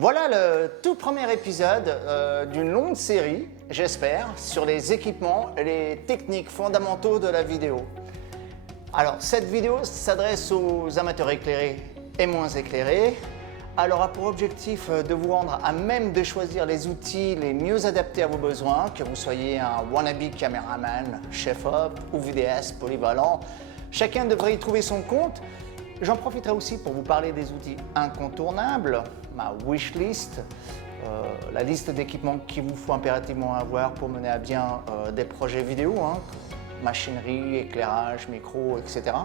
Voilà le tout premier épisode d'une longue série, j'espère, sur les équipements et les techniques fondamentaux de la vidéo. Alors, cette vidéo s'adresse aux amateurs éclairés et moins éclairés. Elle aura pour objectif de vous rendre à même de choisir les outils les mieux adaptés à vos besoins, que vous soyez un wannabe caméraman, chef-op ou vidéaste polyvalent. Chacun devrait y trouver son compte. J'en profiterai aussi pour vous parler des outils incontournables, ma wishlist, la liste d'équipements qu'il vous faut impérativement avoir pour mener à bien des projets vidéo, machinerie, éclairage, micro, etc.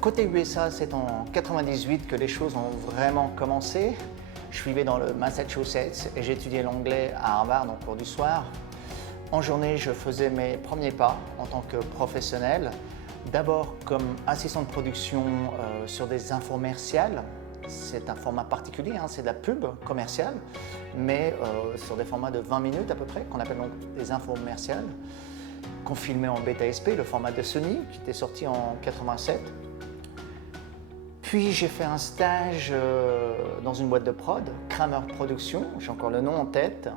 Côté USA, c'est en 98 que les choses ont vraiment commencé. Je vivais dans le Massachusetts et j'étudiais l'anglais à Harvard en cours du soir. En journée, je faisais mes premiers pas en tant que professionnel. D'abord comme assistant de production sur des infomerciales. C'est un format particulier, c'est de la pub commerciale, mais sur des formats de 20 minutes à peu près, qu'on appelle donc des infomerciales, qu'on filmait en bêta SP, le format de Sony, qui était sorti en 87. Puis j'ai fait un stage dans une boîte de prod, Kramer Productions, j'ai encore le nom en tête.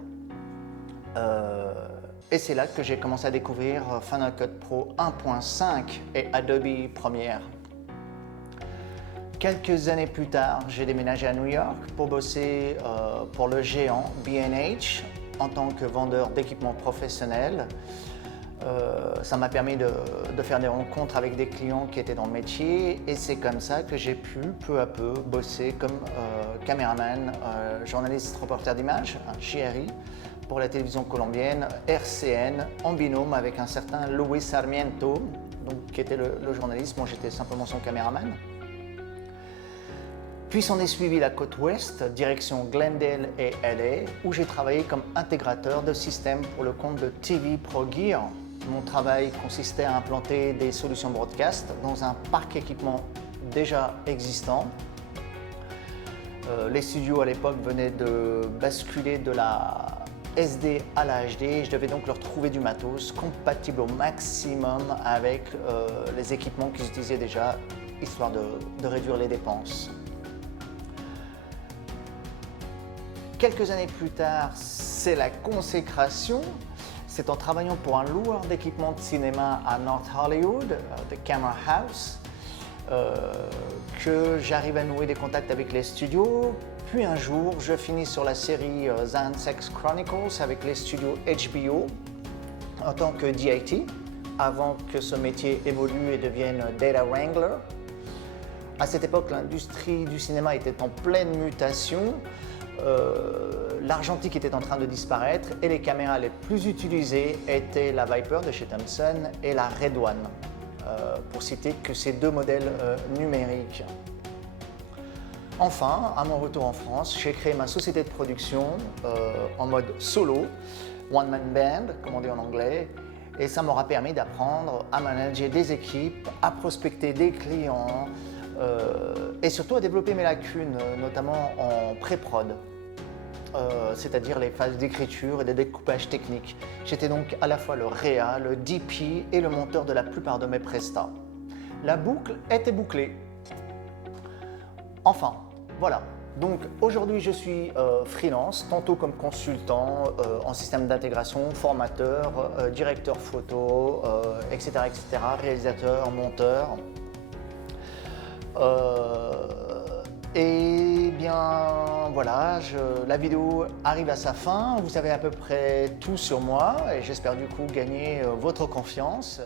Et c'est là que j'ai commencé à découvrir Final Cut Pro 1.5 et Adobe Premiere. Quelques années plus tard, j'ai déménagé à New York pour bosser pour le géant B&H en tant que vendeur d'équipements professionnels. Ça m'a permis de faire des rencontres avec des clients qui étaient dans le métier et c'est comme ça que j'ai pu peu à peu bosser comme caméraman, journaliste reporter d'image, JRI, pour la télévision colombienne, RCN, en binôme avec un certain Luis Sarmiento, donc, qui était le journaliste, moi j'étais simplement son caméraman. Puis s'en est suivi la côte ouest, direction Glendale et LA, où j'ai travaillé comme intégrateur de systèmes pour le compte de TV Pro Gear. Mon travail consistait à implanter des solutions broadcast dans un parc équipement déjà existant. Les studios à l'époque venaient de basculer de la SD à la HD et je devais donc leur trouver du matos compatible au maximum avec les équipements qu'ils utilisaient déjà, histoire de réduire les dépenses. Quelques années plus tard, c'est la consécration. C'est en travaillant pour un loueur d'équipements de cinéma à North Hollywood, The Camera House, que j'arrive à nouer des contacts avec les studios. Puis un jour, je finis sur la série Zion Sex Chronicles avec les studios HBO en tant que DIT, avant que ce métier évolue et devienne Data Wrangler. À cette époque, l'industrie du cinéma était en pleine mutation. L'argentique était en train de disparaître et les caméras les plus utilisées étaient la Viper de chez Thomson et la Red One, pour citer que ces deux modèles numériques. Enfin, à mon retour en France, j'ai créé ma société de production en mode solo, one man band, comme on dit en anglais, et ça m'aura permis d'apprendre à manager des équipes, à prospecter des clients et surtout à développer mes lacunes, notamment en pré-prod, c'est-à-dire les phases d'écriture et de découpage technique. J'étais donc à la fois le réa, le DP et le monteur de la plupart de mes prestats. La boucle était bouclée. Enfin, voilà. Donc aujourd'hui je suis freelance, tantôt comme consultant en système d'intégration, formateur, directeur photo, etc., réalisateur, monteur. Et bien voilà, la vidéo arrive à sa fin, vous savez à peu près tout sur moi et j'espère du coup gagner votre confiance.